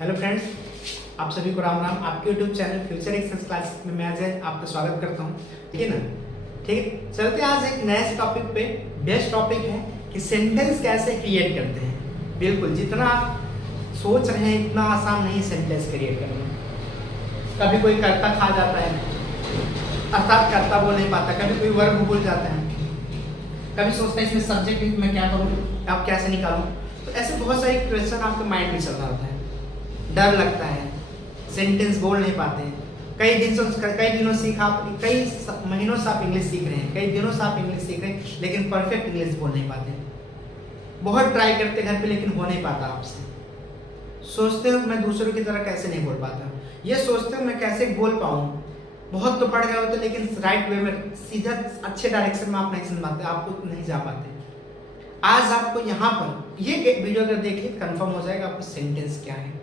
Hello friends, आप सभी को राम राम। आपके YouTube channel future access classes में मैं अजय आपका स्वागत करता हूँ। ठीक है ना? ठीक है, चलते हैं आज एक नए टॉपिक पे। बेस्ट टॉपिक है कि सेंटेंस कैसे क्रिएट करते हैं। बिल्कुल जितना आप सोच रहे हैं इतना आसान नहीं सेंटेंस क्रिएट करना। कभी कोई कर्ता खा जाता है, अर्थात कर्ता बोल नहीं पाता, कभी कोई वर्ब भूल जाता है, कभी सोचता है इसमें सब्जेक्ट मैं क्या करूँ, अब कैसे निकालूं। तो ऐसे बहुत सारे क्वेश्चन आपके माइंड में चल रहा होता है, डर लगता है, सेंटेंस बोल नहीं पाते हैं। कई दिनों से कई महीनों से आप इंग्लिश सीख रहे हैं, कई दिनों से आप इंग्लिश सीख रहे हैं, लेकिन परफेक्ट इंग्लिश बोल नहीं पाते। बहुत ट्राई करते घर पे, लेकिन हो नहीं पाता आपसे। सोचते हो मैं दूसरों की तरह कैसे नहीं बोल पाता, ये सोचते हो मैं कैसे बोल पाऊँ। बहुत तो पढ़ गए होते, लेकिन राइट वे में सीधा अच्छे डायरेक्शन में आप नहीं समझ पाते, आपको नहीं जा पाते। आज आपको यहाँ पर ये वीडियो अगर देखिए कंफर्म हो जाएगा आपको सेंटेंस क्या है।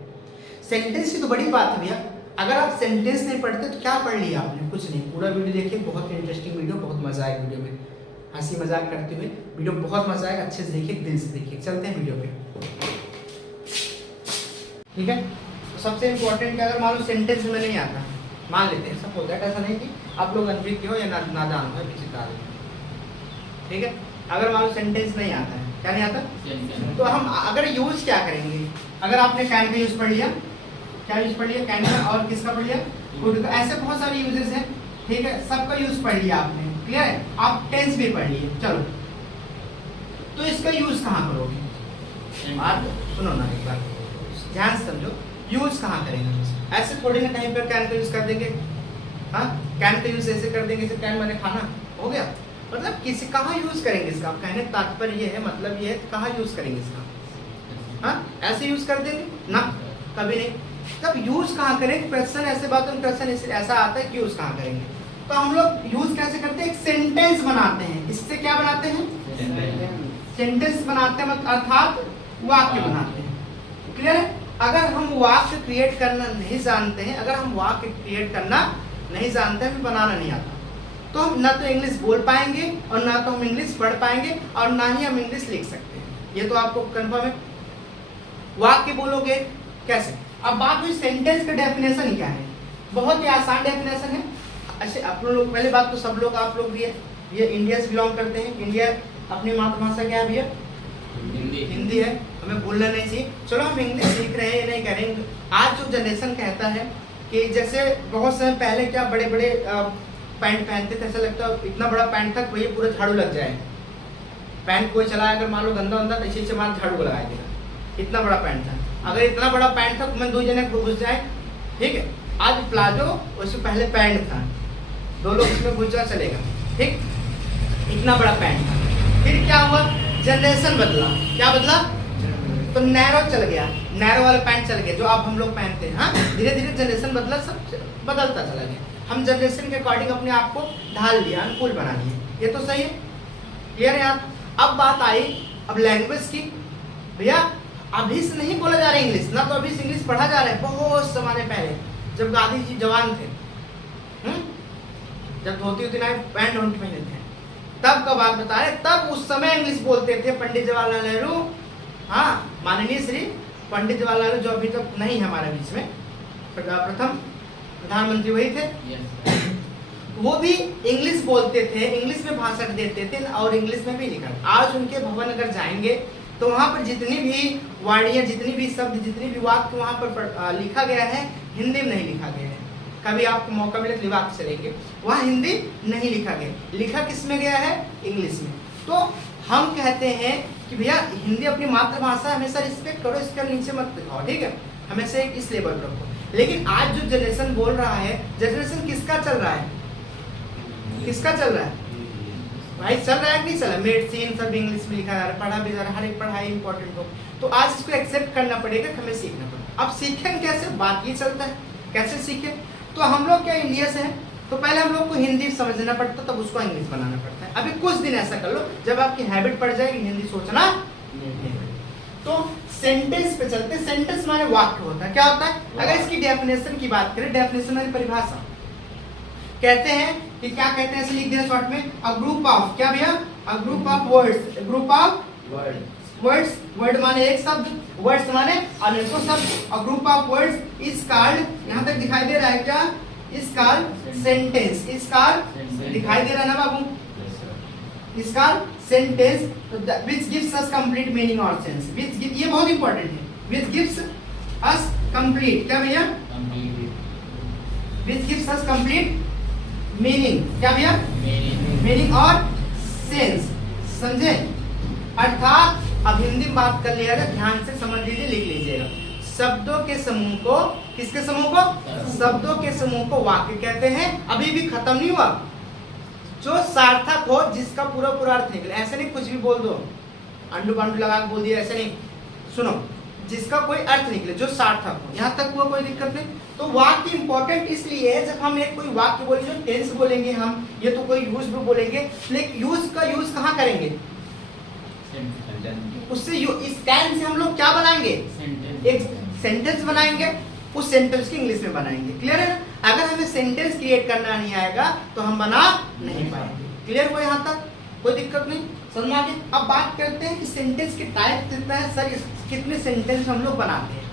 सेंटेंस की तो बड़ी बात है भैया। अगर आप सेंटेंस नहीं पढ़ते तो क्या पढ़ लिया आपने? कुछ नहीं। पूरा वीडियो देखिए, बहुत इंटरेस्टिंग वीडियो, बहुत मजा आएगा वीडियो में। हंसी मजाक करते हुए वीडियो बहुत मजा आएगा। अच्छे से देखिए, दिल से देखिए। चलते हैं वीडियो पे। ठीक है, तो सबसे इम्पोर्टेंट क्या, अगर मान लो सेंटेंस में नहीं आता, मान लेते हैं सब होता है, ऐसा नहीं कि आप लोग अनभिज्ञ हो या नादान हो किसी कार्य में। ठीक है, अगर मान लो सेंटेंस नहीं आता है, क्या नहीं आता, तो हम अगर यूज क्या करेंगे? अगर आपने कैन का यूज पढ़ लिया, क्या यूज पढ़ लिया? कैन का। और किसका पढ़ लिया? कुड का। ऐसे बहुत सारे यूजेस हैं। ठीक है, सबका यूज पढ़ लिया आपने, क्लियर है? आप टेंस भी पढ़ लिए। चलो, तो इसका यूज कहाँ करोगे? बात सुनो ना एक बार, ध्यान से समझो। यूज कहाँ करेंगे? ऐसे थोड़ी ना कहीं पर कैन का यूज कर देंगे। हाँ, कैन का यूज ऐसे कर देंगे, जैसे कैन मैंने खाना हो गया। मतलब किसी कहाँ यूज करेंगे इसका? कहने तात्पर्य ये है, मतलब ये है, कहाँ यूज करेंगे इसका? हाँ, ऐसे यूज कर देंगे ना, कभी नहीं। तब यूज कहाँ करें? क्वेश्चन ऐसे बात में क्वेश्चन ऐसा आता है कि यूज कहाँ करेंगे। तो हम लोग यूज कैसे करते हैं? एक सेंटेंस बनाते हैं। इससे क्या बनाते हैं? सेंटेंस बनाते हैं, मतलब अर्थात वाक्य बनाते हैं। क्लियर है? अगर हम वाक्य क्रिएट करना नहीं जानते हैं, अगर हम वाक्य क्रिएट करना नहीं जानते हैं, हमें बनाना नहीं आता, तो हम ना तो इंग्लिश बोल पाएंगे और ना तो हम इंग्लिश पढ़ पाएंगे और ना ही हम इंग्लिश लिख सकते हैं। ये तो आपको कंफर्म है। वाक्य बोलोगे कैसे? अब बात हुई सेंटेंस का डेफिनेशन क्या है। बहुत ही आसान डेफिनेशन है। अच्छा, आप लोग पहले बात तो सब लोग, आप लोग भी है, ये इंडिया से बिलोंग करते हैं। इंडिया अपनी मातृभाषा क्या है भैया? हिंदी है, हमें भूलना नहीं चाहिए। चलो हम इंग्लिश सीख रहे हैं, ये नहीं करेंगे। आज जो जनरेशन कहता है कि जैसे बहुत समय पहले क्या बड़े बड़े पैंट पहनते थे, ऐसा लगता है इतना बड़ा पैंट था कोई पूरा झाड़ू लग जाए। पैंट कोई चलाया अगर मान लो गंदा गंदा, तो इसी से मान झाड़ू लगाया देगा, इतना बड़ा पैंट था। अगर इतना बड़ा पैंट था तो मैं 2 जने घुस जाए, ठीक है। आज प्लाजो, उससे पहले पैंट था, 2 लोग इसमें घुस जा चलेगा, ठीक। इतना बड़ा पैंट था। फिर क्या हुआ? जनरेशन बदला। क्या बदला? तो नैरो चल गया, नैरो वाला पैंट चल गया जो अब हम लोग पहनते हैं। हाँ, धीरे धीरे जनरेशन बदला, सब बदलता चला गया। हम जनरेशन के अकॉर्डिंग अपने आप को ढाल लिया, अनुकूल बना लिए। ये तो सही है, क्लियर है यार? अब बात आई अब लैंग्वेज की। भैया अभी से नहीं बोला जा रहा है इंग्लिश, ना तो अभी से इंग्लिश पढ़ा जा रहा है। बहुत जमाने पहले जब गांधी जी जवान थे, जब धोती होती ना पैंट वोंट पहने थे, तब का बात बता रहे। तब उस समय इंग्लिश बोलते थे पंडित जवाहरलाल नेहरू। हाँ, माननीय श्री पंडित जवाहरलाल नेहरू, जो अभी तक नहीं है हमारे बीच में, प्रथम प्रधानमंत्री वही थे। वो भी इंग्लिश बोलते थे, इंग्लिश में भाषण देते थे और इंग्लिश में भी लिखा। आज उनके भवन अगर जाएंगे तो वहाँ पर जितनी भी वाणियाँ, जितनी भी शब्द, जितनी भी वाक्य वहाँ पर लिखा गया है, हिंदी में नहीं लिखा गया है। कभी आपको मौका मिले तो वाक्य चलेंगे, वहाँ हिंदी नहीं लिखा गया, लिखा किस में गया है? इंग्लिश में। तो हम कहते हैं कि भैया हिंदी अपनी मातृभाषा, हमेशा रिस्पेक्ट करो, इसके नीचे मत दिखाओ, ठीक है। हमेशा इस लेवल पर रखो। लेकिन आज जो जनरेशन बोल रहा है, जनरेशन किसका चल रहा है? किसका चल रहा है भाई? चल रहा है कि नहीं चल रहा है? मेडिसिन सब इंग्लिश में लिखा जा रहा है, पढ़ा भी जा रहा है, हर एक पढ़ाई इंपॉर्टेंट हो। तो आज इसको एक्सेप्ट करना पड़ेगा, हमें सीखना पड़ेगा। अब सीखें कैसे? बात ये चलता है, कैसे सीखे? तो हम लोग क्या इंडिया से हैं, तो पहले हम लोग को हिंदी समझना पड़ता, तब उसको इंग्लिश बनाना पड़ता है। अभी कुछ दिन ऐसा कर लो, जब आपकी हैबिट पड़ जाएगी हिंदी सोचना नहीं। तो सेंटेंस पे चलते। सेंटेंस माने वाक्य होता है। क्या होता है? अगर इसकी डेफिनेशन की बात करें, डेफिनेशन माने परिभाषा। कहते हैं कि क्या कहते हैं, ऐसे लिख दिया शॉर्ट में, अ ग्रुप ऑफ, क्या भैया? A group of words, group of words, word माने एक शब्द, वर्ड्स माने अनेकों शब्द, और group of words is called, यहाँ तक दिखाई दे रहा है क्या, is called sentence, is called, दिखाई दे रहा है ना बाबू, is called sentence which gives us complete meaning और सेंस, व्हिच, ये बहुत इंपॉर्टेंट है, व्हिच गिव्स अस कंप्लीट, क्या भैया, which gives us complete meaning, क्या भैया, मीनिंग और सेंस, समझे। अर्थात अब हिंदी में बात कर लिया है, ध्यान से समझ लीजिए, लिख लीजिएगा। शब्दों के समूह को, किसके समूह को, शब्दों के समूह को वाक्य कहते हैं। अभी भी खत्म नहीं हुआ, जो सार्थक हो, जिसका पूरा पूरा अर्थ निकले, ऐसे नहीं कुछ भी बोल दो, अंडू बंडू लगा के बोल दिया, ऐसे नहीं, सुनो, जिसका कोई अर्थ निकले, जो सार्थक हो, यहाँ तक हुआ, कोई दिक्कत नहीं। तो वाक्य इंपॉर्टेंट इसलिए है, जब हम एक कोई वाक्य बोलेंगे, टेंस बोलेंगे हम, ये तो कोई यूज भी बोलेंगे, लेकिन यूज का यूज कहाँ करेंगे, उससे इस कैन से हम लोग क्या बनाएंगे, एक सेंटेंस बनाएंगे, उस सेंटेंस की इंग्लिश में बनाएंगे, क्लियर है ना। अगर हमें सेंटेंस क्रिएट करना नहीं आएगा तो हम बना नहीं पाएंगे, क्लियर हुआ यहाँ तक, कोई दिक्कत नहीं, समझ में आ गया। अब बात करते हैं कि सेंटेंस के टाइप कितना है, सर कितने सेंटेंस हम लोग बनाते हैं,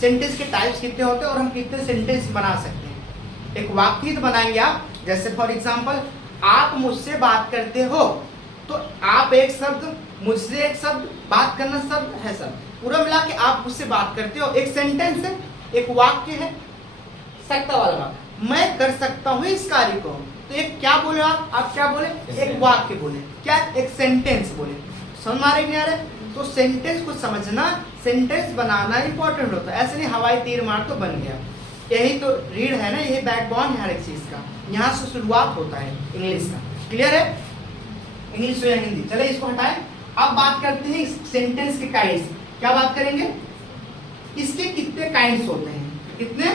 सेंटेंस के टाइप्स कितने होते हैं और हम कितने सेंटेंस बना सकते हैं। एक वाक्य तो बनाएंगे आप, जैसे फॉर एग्जांपल आप मुझसे बात करते हो, तो आप एक शब्द, मुझसे एक शब्द, बात करना शब्द है, सब पूरा मिला के आप मुझसे बात करते हो, एक सेंटेंस है, एक वाक्य है, सकता वाला वाक्य, मैं कर सकता हूँ इस कार्य को, तो एक क्या बोले आप क्या बोले, एक वाक्य बोले, क्या, एक सेंटेंस बोले, समझ आ रही नहीं आ रहे। तो सेंटेंस को समझना, सेंटेंस बनाना इंपॉर्टेंट होता है, ऐसे नहीं हवाई तीर मार तो बन गया। यही तो रीढ़ है ना, यही बैकबोन है हर एक चीज का, यहाँ से शुरुआत होता है इंग्लिश का, क्लियर है, इंग्लिश या हिंदी। चले इसको हटाएं, अब बात करते हैं सेंटेंस के काइंड्स। क्या बात करेंगे, इसके कितने काइंड्स होते हैं, कितने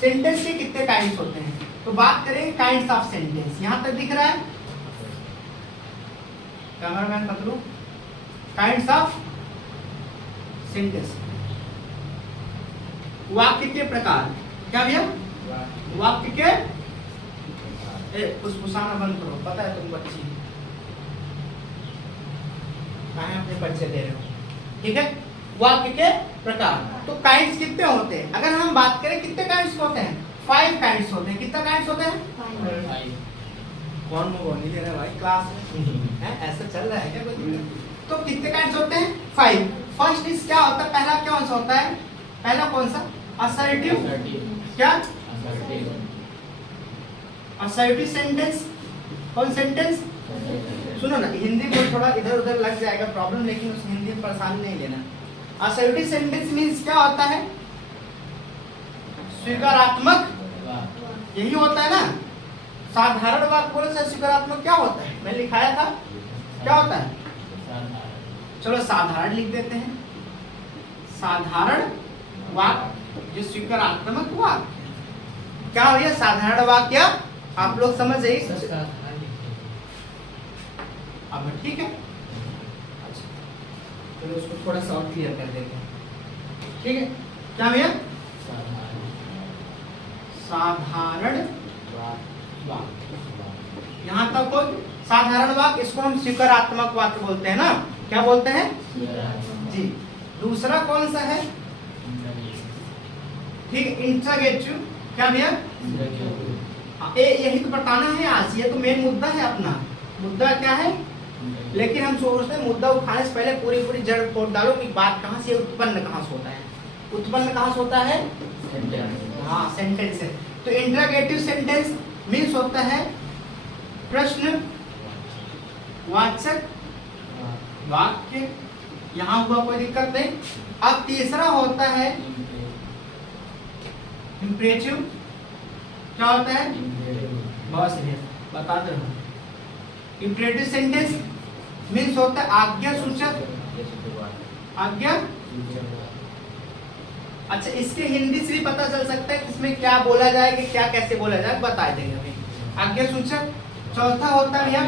सेंटेंस के कितने काइंड्स होते हैं, तो बात करेंगे काइंड्स ऑफ सेंटेंस। यहां तक दिख रहा है कैमरामैन पकड़ो, काइंड्स ऑफ सेंटेंस, वाक्य के प्रकार, क्या भैया, वाक्य के, फुसफुसाना बंद करो, पता है तुम बच्ची अपने बच्चे दे रहे हो, ठीक है। वाक्य के प्रकार, तो काइंड्स कितने होते हैं, अगर हम बात करें कितने काइंड्स होते हैं, 5 काइंड्स होते हैं। कितना काइंड्स होते हैं, 5। कौन बोल नहीं दे रहा भाई, क्लास है ऐसा चल रहा है क्या कोई, तो कितने काइंड्स होते हैं, 5। फर्स्ट इज क्या होता है, पहला कौन सा होता है, पहला कौन सा, असर्टिव, क्या, असर्टिव सेंटेंस, कौन सेंटेंस, सुनो ना, हिंदी में थोड़ा इधर उधर लग जाएगा प्रॉब्लम, लेकिन उस हिंदी में परेशानी नहीं लेना। असर्टिव सेंटेंस मींस क्या होता है, स्वीकारात्मक, यही होता है ना। साधारण वाक्य बोले से स्वीकारात्मक क्या होता है, मैं लिखाया था, क्या होता है, चलो साधारण लिख देते हैं, साधारण वाक्य जो स्वीकारात्मक वाक्य, क्या हो गया साधारण वाक्य, आप लोग समझ जाइए, अब ठीक है। अच्छा चलो उसको थोड़ा सा और क्लियर कर देते हैं, ठीक है। क्या भैया, साधारण वाक्य, यहाँ तक हो साधारण वाक्य, इसको हम स्वीकारात्मक वाक्य बोलते हैं ना, क्या बोलते हैं जी। दूसरा कौन सा है, ठीक है, इंट्रोगेटिव, क्या भैया, यही तो बताना है आज, ये तो मेन मुद्दा है अपना, मुद्दा क्या है, लेकिन हम सोचते हैं मुद्दा उठाने से पहले पूरी पूरी जड़ खोद डालो कि बात कहाँ से उत्पन्न कहाँ से होता है, उत्पन्न कहाँ से होता है, हाँ सेंटेंस है। तो इंट्रोगेटिव सेंटेंस मीन्स होता है प्रश्न वाचक वाक्य, यहाँ हुआ कोई दिक्कत नहीं। अब तीसरा होता है इंपरेटिव, क्या होता है, बहुत सही बता दो, इंपरेटिव सेंटेंस मीन्स होता है आज्ञा सूचक, आज्ञा, अच्छा इसके हिंदी से भी पता चल सकता है कि इसमें क्या बोला जाए कि क्या कैसे बोला जाए, बता देंगे हमें, आज्ञा सूचक। चौथा होता है भैया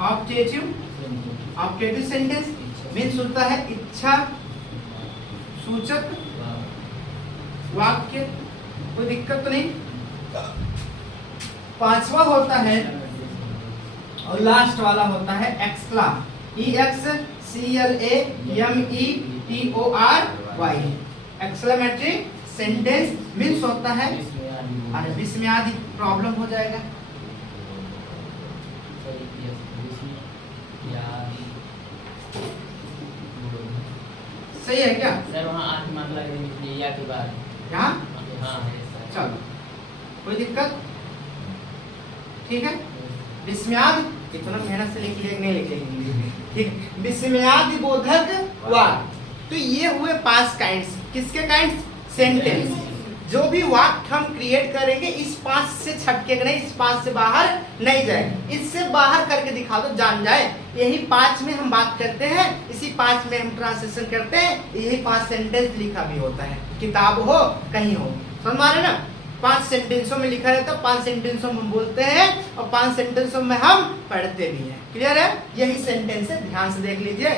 ऑब्जेक्टिव, ऑब्जेक्टिव सेंटेंस मीन्स होता है इच्छा सूचक वाक्य, कोई दिक्कत तो नहीं। पांचवा होता है और लास्ट वाला होता है एक्सक्लाम, EXCLAMETORY। एक्सक्लेमेटरी सेंटेंस मीन्स होता है, अरे विस्मयादि प्रॉब्लम हो जाएगा। सही है क्या सर? वहाँ 8 मार्क लगे या के बाद यहाँ? हाँ है सर। चलो कोई दिक्कत? ठीक है। विस्मयादि इतना मेहनत से लिख लिया नहीं लिखेंगे, ठीक। विस्मयादि बोधक वाक्य, तो ये हुए 5 काइंड्स। किसके काइंड्स? सेंटेंस। जो भी वाक्य हम क्रिएट करेंगे इस 5 से छटके नहीं, इस 5 से बाहर नहीं जाए। इससे बाहर करके दिखा दो, जान जाए। यही 5 में हम बात करते हैं, इसी 5 में हम ट्रांसलेशन करते हैं। यही 5 सेंटेंस लिखा भी होता है, किताब हो कहीं हो, समझ मारे ना। 5 सेंटेंसों में लिखा रहता है, 5 सेंटेंसों में हम बोलते हैं और 5 सेंटेंसों में हम पढ़ते भी हैं। क्लियर है? यही सेंटेंस है, ध्यान से देख लीजिए।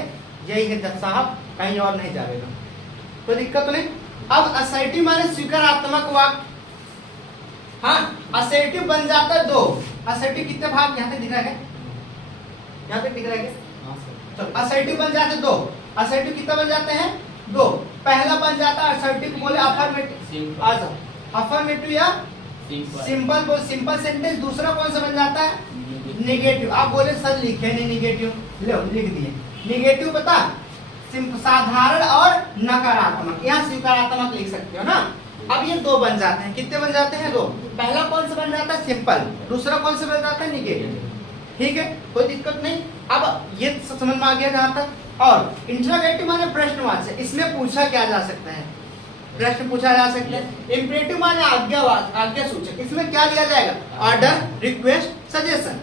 यही है जज साहब, कहीं और नहीं जाएगा, कोई दिक्कत नहीं। अब असर्टिव माने स्वीकारात्मक वाक्य। हाँ, असर्टिव बन जाता है 2। असर्टिव कितने भाग यहाँ पे दिख रहा है? यहाँ पे दिख रहा है? तो असर्टिव बन जाते 2। असर्टिव कितना बन जाते हैं? 2। पहला बन जाता है असर्टिव बोले अफर्मेटिव, आ जाओ अफर्मेटिव या सिंपल बोल, सिंपल सेंटेंस। दूसरा कौन सा बन जाता है? नेगेटिव। आप बोले सर लिखे नहीं निगेटिव, लो लिख दिए निगेटिव। पता साधारण और नकारात्मक, यहाँ स्वीकारात्मक लिख सकते हो ना। अब ये 2 बन जाते हैं। कितने बन जाते हैं? 2। पहला कौन सा बन जाता है? सिंपल। दूसरा कौन सा बन जाता है? निगेटिव। ठीक है, कोई दिक्कत नहीं। अब ये समझ में आ गया जहां तक। और इंटरोगेटिव माने प्रश्नवाचक, इसमें पूछा क्या जा सकता है? प्रश्न पूछा जा सकता है। इंपरेटिव माने आज्ञा सूचक, इसमें क्या दिया जाएगा? Order, request, suggestion.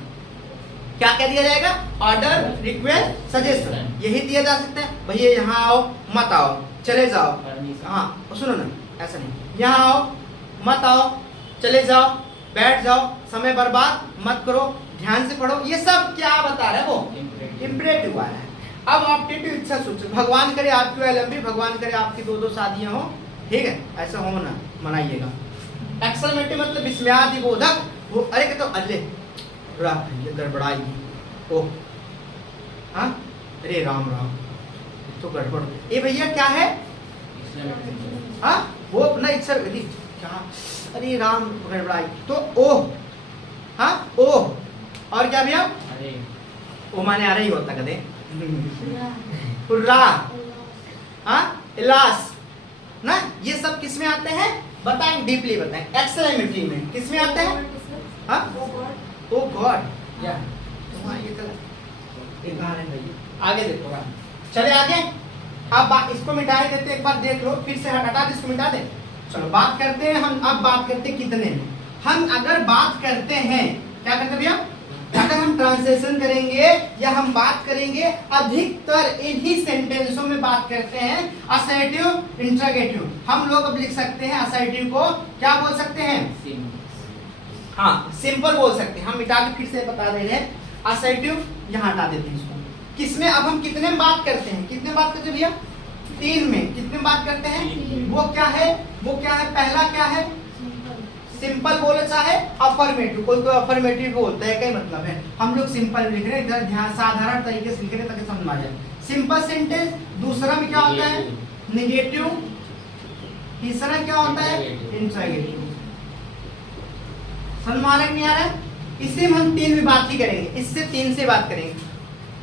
क्या क्या दिया जाएगा? ऑर्डर, रिक्वेस्ट, सजेशन, यही दिया जा सकता है। भैया यहाँ आओ, मत आओ, चले जाओ। हाँ सुनो ना, ऐसा नहीं, यहाँ आओ, मत आओ, चले जाओ, बैठ जाओ, समय बर्बाद मत करो, ध्यान से पढ़ो। ये सब क्या बता रहा है? वो इंपरेटिव वाला है। अब ऑप्टेटिव इच्छा सूचक, भगवान करे आपकी आयु लंबी, भगवान करे आपकी 2-2 शादियां हो, ठीक है, ऐसा हो ना, मनाइएगा। एक्सक्लेमेटिव मतलब विस्मयादि बोधक। वो अरे कहते अल्ले ये गड़बड़ाई, ओह हाँ, अरे राम राम तो गड़बड़। ये भैया क्या है? हाँ, वो अपना इच्छा क्या, अरे राम गड़बड़ाई, तो ओह, हाँ ओह। और क्या भैया? ओ माने आ रही होता कदे हुर्रा, हाँ इलास ना। ये सब किस में आते हैं? बताएं, डीपली बताएं। एक्सक्लेमेटरी में किस में आते हैं? हाँ ओ गॉड, या ये चला एक बार है भैया, आगे देखो बात। चले आगे। अब इसको मिटा देते, एक बार देख लो, फिर से हटा दे, इसको मिटा दे। चलो बात करते हैं हम। अब बात करते हैं कितने में। हम अगर बात करते हैं, क्या करते भैया? अगर हम ट्रांसलेशन करेंगे या हम बात करेंगे, अधिकतर इन्हीं सेंटेंसों में बात करते हैं। Assertive, interrogative. हम लोग अब लिख सकते हैं असर्टिव को क्या बोल सकते हैं? हाँ सिंपल बोल सकते हैं। हम मिटा के फिर से बता दे रहे हैं। असर्टिव यहाँ हटा देते हैं इसको। किसमें? अब हम कितने में बात करते हैं? कितने में बात करते हैं भैया? 3 में। कितने में बात करते हैं? वो क्या है? वो क्या है? पहला क्या है? सिंपल बोले चाहे अफर्मेटिव, कोई कोई अफर्मेटिव बोलता है, कई मतलब है। हम लोग सिंपल लिख रहे हैं, इधर ध्यान साधारण तरीके से लिख रहे हैं ताकि समझ में आ जाए। Simple sentence. दूसरा में क्या होता है? नेगेटिव। तीसरा क्या होता है? इंटरोगेटिव। समझ में आ रहा है नहीं आ रहा है? इसी में हम 3 में बात ही करेंगे, इससे 3 से बात करेंगे।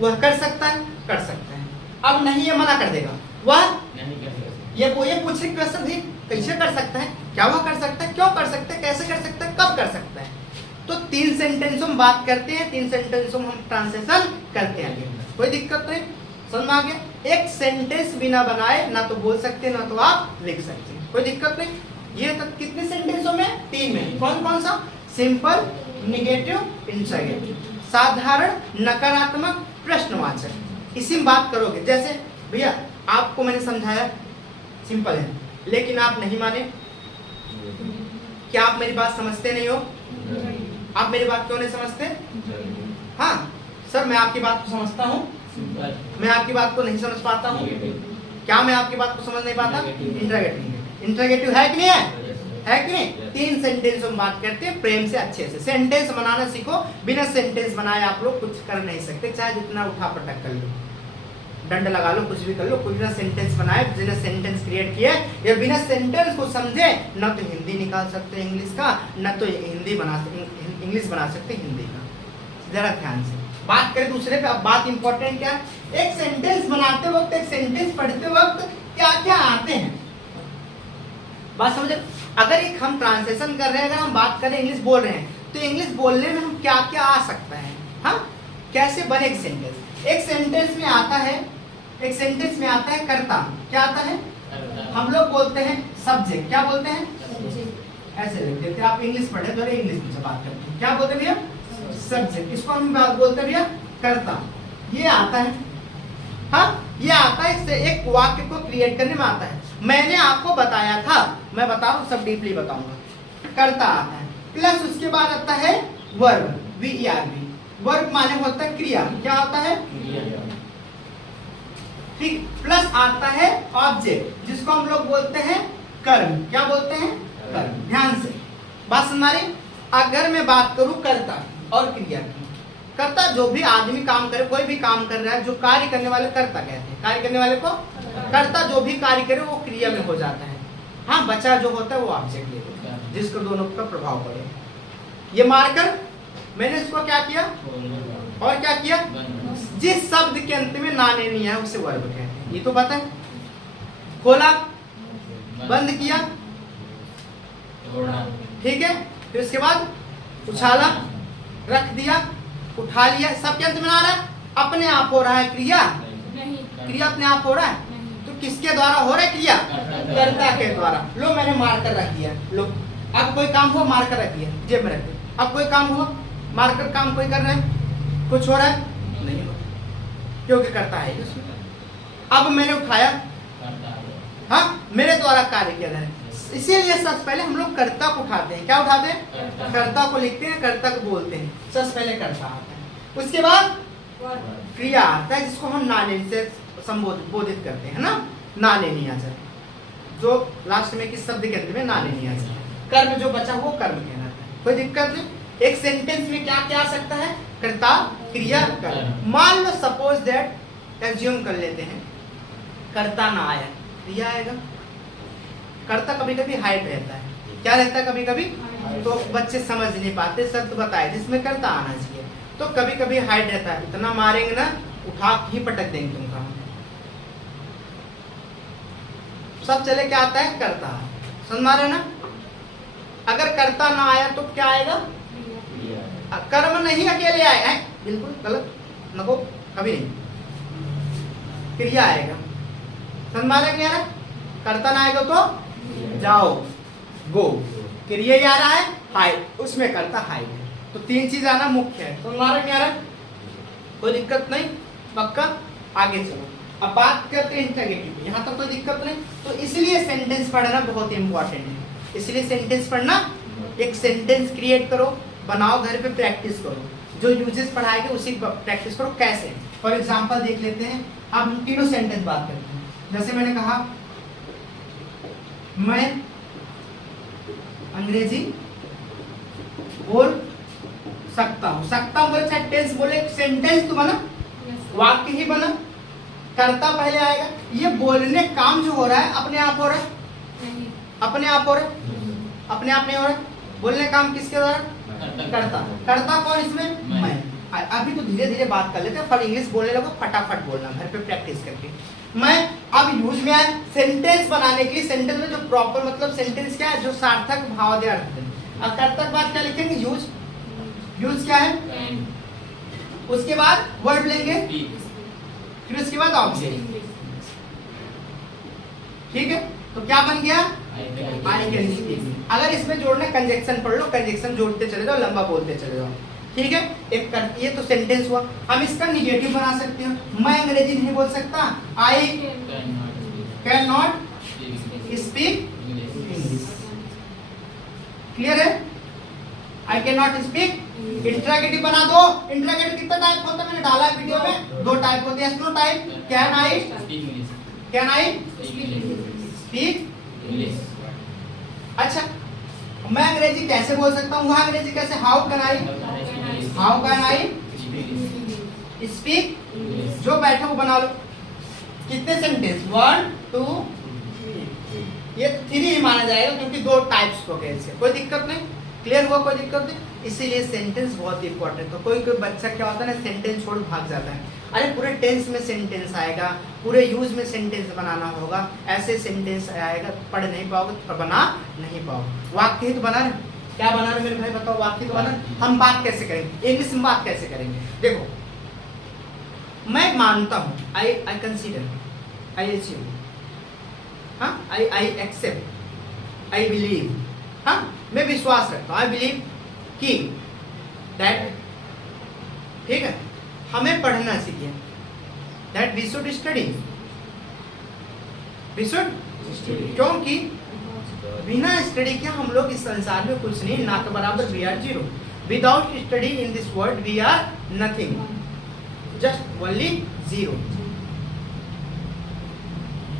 वह कर सकता है, कर सकता है। अब नहीं ये मना कर देगा, वह नहीं कर सकता। ये पूछे क्वेश्चन भी, कैसे कर सकता है, क्या वह कर सकता है, क्यों कर सकता है, कैसे कर सकता है, कब कर सकता है। तो 3 सेंटेंसों में बात करते हैं, 3 सेंटेंसों में हम ट्रांसलेशन करते हैं। कोई दिक्कत नहीं, समझ में आ गया? एक सेंटेंस बिना बनाए ना तो बोल सकते ना तो आप लिख सकते हैं, कोई दिक्कत नहीं। ये तक कितने सेंटेंसों में? 3 में। कौन कौन सा? Simple, negative, interrogative. साधारण, नकारात्मक, प्रश्नवाचक। इसी में बात करोगे। जैसे भैया आपको मैंने समझाया, सिंपल है, लेकिन आप नहीं माने। क्या आप मेरी बात समझते नहीं हो? आप मेरी बात क्यों नहीं समझते? हाँ सर मैं आपकी बात को समझता हूँ, मैं आपकी बात को नहीं समझ पाता हूँ। क्या मैं आपकी बात को समझ नहीं पाता? इंटरोगेटिव। इंटरोगेटिव है कि नहीं है? है कि नहीं? 3 सेंटेंस हम बात करते हैं प्रेम से अच्छे से। सेंटेंस बनाना सीखो, बिना सेंटेंस बनाए आप लोग कुछ कर नहीं सकते, चाहे जितना उठा पटक कर लो, डंड लगा लो, कुछ भी कर लो, कोई बिना सेंटेंस बनाए, बिना सेंटेंस क्रिएट किए या बिना सेंटेंस को समझे न तो हिंदी निकाल सकते इंग्लिश का, न तो हिंदी बना इंग्लिश बना सकते हिंदी का। जरा ध्यान से बात करें दूसरे पे। अब बात इंपॉर्टेंट क्या है, एक सेंटेंस बनाते वक्त, एक सेंटेंस पढ़ते वक्त क्या क्या आते हैं, बात समझे। अगर एक हम ट्रांसलेशन कर रहे हैं, अगर हम बात करें इंग्लिश बोल रहे हैं, तो इंग्लिश बोलने में हम क्या क्या आ सकता है, हाँ कैसे बने एक सेंटेंस। एक सेंटेंस में आता है, एक सेंटेंस में आता है कर्ता, क्या आता है, हम लोग बोलते हैं सब्जेक्ट, क्या बोलते हैं, ऐसे लिख देते हैं। आप इंग्लिश पढ़े तो इंग्लिश में से बात करते हैं, क्या बोलते हैं भैया, सब्जेक्ट। इसको हम बात बोलते हैं भैया कर्ता, ये आता है, हाँ ये आता है, इससे एक वाक्य को क्रिएट करने में आता है। मैंने आपको बताया था, मैं बता रहा हूँ, सब डीपली बताऊंगा। कर्ता आता है, प्लस उसके बाद आता है वर्ब, VERB। वर्ब माने होता है क्रिया, क्या होता है, ठीक। प्लस आता है ऑब्जेक्ट, जिसको हम लोग बोलते हैं कर्म, क्या बोलते हैं, कर्म। ध्यान से बात सुन रही। अगर मैं बात करूं कर्ता और क्रिया की, कर्ता जो भी आदमी काम करे, कोई भी काम कर रहा है, जो कार्य करने वाले कर्ता कहते हैं, कार्य करने वाले को कर्ता। जो भी कार्य करे वो क्रिया में हो जाता है, हाँ बचा जो होता है वो ऑब्जेक्ट ले लेता है, जिसको दोनों का प्रभाव पड़े। ये मार्कर मैंने इसको क्या किया और क्या किया, जिस शब्द के अंत में ना ने नहीं है उसे वर्ब कहते हैं, ये तो पता है। खोला, बंद किया, ठीक है, फिर उसके बाद उछाला, रख दिया, उठा लिया, सबके अंत में आ रहा है, अपने आप हो रहा है क्रिया, नहीं, क्रिया अपने आप हो रहा है, तो किसके द्वारा हो रहा है क्रिया, कर्ता के द्वारा। लो मैंने मार्कर रख दिया, लो अब कोई काम हुआ, मार्कर रख दिया, जेब में रख दिया, अब कोई काम हुआ, मार्कर काम कोई कर रहा है, कुछ हो रहा है नहीं हो, क्योंकि करता है उसमें। अब मैंने उठाया, हाँ मेरे द्वारा कार्य किया जाए, इसीलिए सबसे पहले हम लोग कर्ता को उठाते हैं, क्या उठाते हैं, कर्ता को लिखते हैं, कर्ता को बोलते हैं, सबसे पहले कर्ता आता है। उसके बाद क्रिया आता है, जिसको हम नाने से संबोधित करते हैं ना, नाने नहीं आ जाए, जो लास्ट में किस शब्द के अंत में नाने नहीं आ जाए, कर्म जो बचा वो कर्म कहलाता है, कोई दिक्कत नहीं। एक सेंटेंस में क्या क्या आ सकता है, कर्ता, क्रिया, कर्म। मान लो सपोज दैट, एज्यूम कर लेते हैं कर्ता ना आया, क्रिया आएगा। कर्ता कभी कभी हाइट रहता है, क्या रहता है कभी कभी, तो बच्चे समझ नहीं पाते, शब्द बताए जिसमें कर्ता आना चाहिए, तो कभी कभी हाइट रहता है, इतना मारेंगे ना उठा ही पटक देंगे तुमका। सब चले क्या आता है, कर्ता, समझ मारे ना। अगर कर्ता ना आया तो क्या आएगा, कर्म नहीं अकेले आए हैं, बिल्कुल गलत, नको कभी नहीं, क्रिया आएगा, समझ मारे क्या है, कर्ता ना आएगा तो जाओ, गो, क्रिया आ रहा है हाइट, उसमें करता हाइट है, तो 3 चीज आना मुख्य है, तो हमारा क्या है, कोई दिक्कत नहीं, पक्का। आगे चलो, अब बात करते हैं इंटरगेटिव, यहाँ तक कोई दिक्कत नहीं। तो इसलिए सेंटेंस पढ़ना बहुत इंपॉर्टेंट है, इसलिए सेंटेंस पढ़ना, एक सेंटेंस क्रिएट करो, बनाओ, घर पे प्रैक्टिस करो, जो यूजेस पढ़ाएंगे उसी प्रैक्टिस करो। कैसे, फॉर एग्जाम्पल देख लेते हैं। अब हम तीनों सेंटेंस बात करते हैं, जैसे मैंने कहा मैं अंग्रेजी बोल सकता हूँ, सकता हूँ बोले चाहे टेंस बोले, सेंटेंस तो बना, वाक्य ही बना, कर्ता पहले आएगा। ये बोलने काम जो हो रहा है अपने आप हो रहा है, अपने आप हो रहा है, अपने आप नहीं हो रहा है, बोलने काम किसके द्वारा, कर्ता। कर्ता कौन इसमें, मैं। अभी तो धीरे धीरे बात कर लेते हैं, फट इंग्लिश बोलने लगो, फटाफट बोलना, घर पे प्रैक्टिस करके। मैं अब यूज में आया सेंटेंस बनाने के लिए, सेंटेंस में जो प्रॉपर मतलब सेंटेंस क्या है, जो सार्थक भाव दे अर्थ दे। अब कर्तक बाद क्या लिखेंगे, यूज, यूज क्या है, उसके बाद वर्ड लेंगे, फिर उसके बाद ऑब्जेक्ट, ठीक है। तो क्या बन गया, आई कैन स्पीक। अगर इसमें जोड़ना कंजक्शन पढ़ लो, कंजक्शन जोड़ते चले जाओ, लंबा बोलते चले जाओ, ठीक है। एक ये तो सेंटेंस हुआ। हम इसका निगेटिव बना सकते हैं, मैं अंग्रेजी नहीं बोल सकता, I can not speak English, clear है, I can not speak. Interrogative बना दो, इंट्रागेटिव कितना टाइप होता है मैंने डाला है वीडियो में, 2 टाइप होते हैं, no type, can I speak English. अच्छा मैं अंग्रेजी कैसे बोल सकता हूँ, वहाँ अंग्रेजी कैसे, हाउ कैन आई स्पीक, जो बैठे वो बना लो। कितने सेंटेंस, 1 2 ये 3 ही माना जाएगा क्योंकि 2 टाइप्स हो गए इससे, कोई दिक्कत नहीं, क्लियर हुआ, कोई दिक्कत नहीं। इसीलिए सेंटेंस बहुत इंपॉर्टेंट। तो कोई बच्चा क्या होता है ना, सेंटेंस छोड़ भाग जाता है, अरे पूरे टेंस में सेंटेंस आएगा, पूरे यूज में सेंटेंस बनाना होगा, ऐसे सेंटेंस आएगा, पढ़ नहीं पाओगे तो बना नहीं पाओगे। वाक्य ही तो बना रहे, क्या बना रहे मेरे भाई बताओ, वाक्य तो बना। हम बात कैसे करेंगे, इंग्लिश में बात कैसे करेंगे, देखो मैं मानता हूँ, आई कंसीडर, आई अचीव, हाँ, आई एक्सेप्ट, आई बिलीव, हाँ, मैं विश्वास रखता हूँ, आई बिलीव कि दैट, ठीक है, हमें पढ़ना सीखिए, that we should study, we should, क्योंकि बिना स्टडी के हम लोग इस संसार में कुछ नहीं, ना के बराबर, we are zero. Without study in this world we are nothing, just only zero.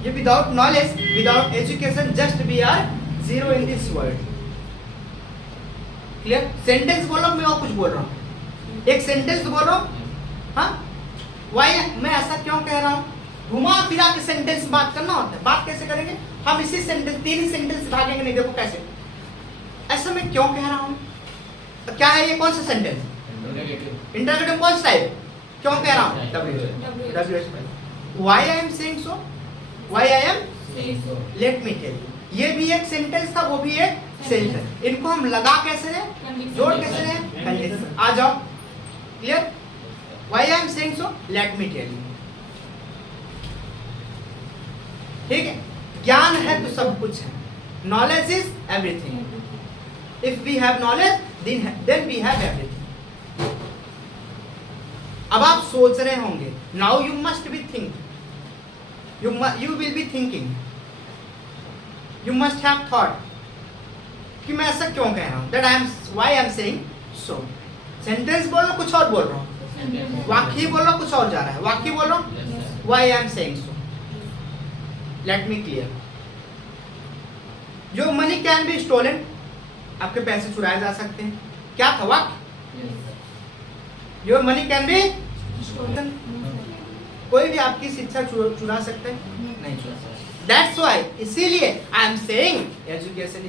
ये without knowledge, without education, just we are zero in this world. Clear? Sentence बोलो, मैं और कुछ बोल रहा हूँ, एक सेंटेंस बोल रहा हूँ, हाँ, वाई, मैं ऐसा क्यों कह रहा हूँ, घुमा फिरा के सेंटेंस बात करना होता है। बात कैसे करेंगे हम, इसी सेंटेंस, 3 ही सेंटेंस भागेंगे नहीं, देखो कैसे, ऐसा मैं क्यों कह रहा हूँ, तो क्या है ये, कौन सा सेंटेंस, इंटरोगेटिव, कौन सा टाइप, क्यों कह रहा हूँ, WH, why I am saying so, why I am, let me tell you, ये भी एक सेंटेंस था, वो भी एक सेंटेंस, इनको हम लगा कैसे हैं, जोड़ कैसे हैं, कंडीशन। आ जाओ, clear, why I am saying so, let me tell you, ठीक है। ज्ञान है तो सब कुछ है, knowledge is everything, if we have knowledge then we have everything. अब आप सोच रहे होंगे, now you must be think, you will be thinking, you must have thought कि मैं ऐसा क्यों कह रहा हूँ, that I am, why I am saying so। Sentence बोल रहा हूँ, कुछ और बोल रहा हूँ, वाक्य बोल रहा हूँ, कुछ और जा रहा है, वाक्य बोल रहा हूँ, why I am saying so, let me clear। जो मनी कैन बी स्टोलन, आपके पैसे चुराए जा सकते हैं, क्या था वाक्य, जो मनी कैन बी स्टोलन, कोई भी आपकी शिक्षा चुरा सकता है, नहीं चुरा सकता। दैट्स व्हाई, इसीलिए आई एम सेइंग एजुकेशन इज